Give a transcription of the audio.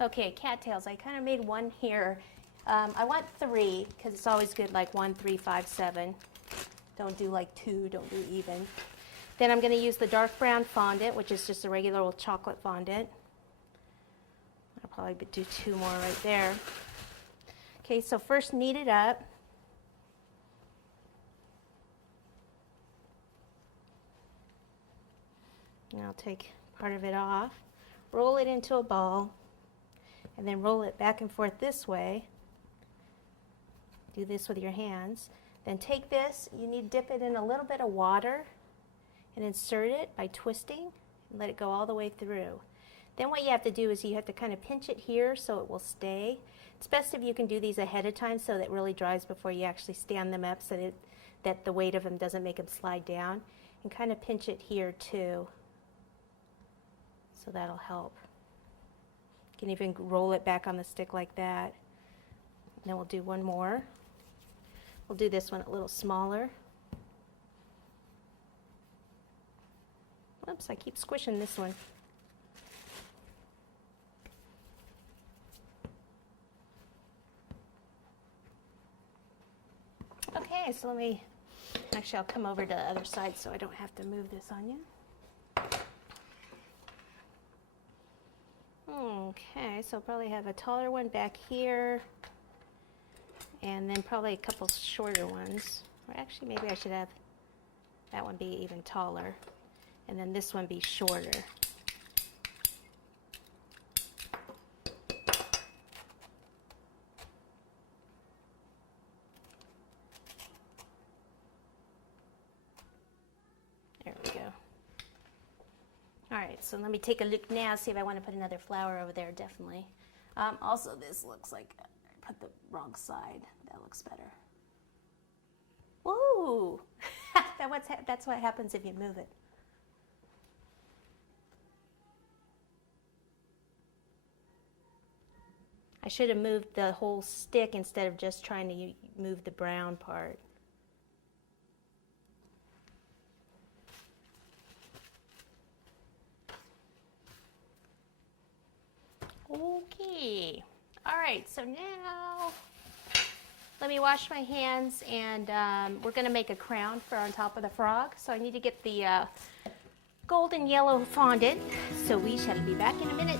Okay, cattails. I kind of made one here. I want 3 because it's always good, like 1, 3, 5, 7. Don't do like 2, don't do even. Then I'm going to use the dark brown fondant, which is just a regular old chocolate fondant. I'll probably do 2 more right there. Okay, so first knead it up. And I'll take part of it off, roll it into a ball, and then roll it back and forth this way. Do this with your hands. Then take this, you need to dip it in a little bit of water and insert it by twisting and let it go all the way through. Then what you have to do is you have to kind of pinch it here so it will stay. It's best if you can do these ahead of time so that it really dries before you actually stand them up so that the weight of them doesn't make them slide down. And kind of pinch it here too. So that'll help. You can even roll it back on the stick like that. And then we'll do one more. We'll do this one a little smaller. Oops, I keep squishing this one. Okay, so actually I'll come over to the other side so I don't have to move this on you. Okay, so I'll probably have a taller one back here, and then probably a couple shorter ones. Or actually, maybe I should have that one be even taller, and then this one be shorter. There we go. All right, so let me take a look now, see if I want to put another flower over there, definitely. Also, this looks like I put the wrong side. That looks better. Whoa! That's what happens if you move it. I should have moved the whole stick instead of just trying to move the brown part. Okay, all right, so now let me wash my hands, and we're going to make a crown for on top of the frog. So I need to get the golden yellow fondant, so we shall be back in a minute.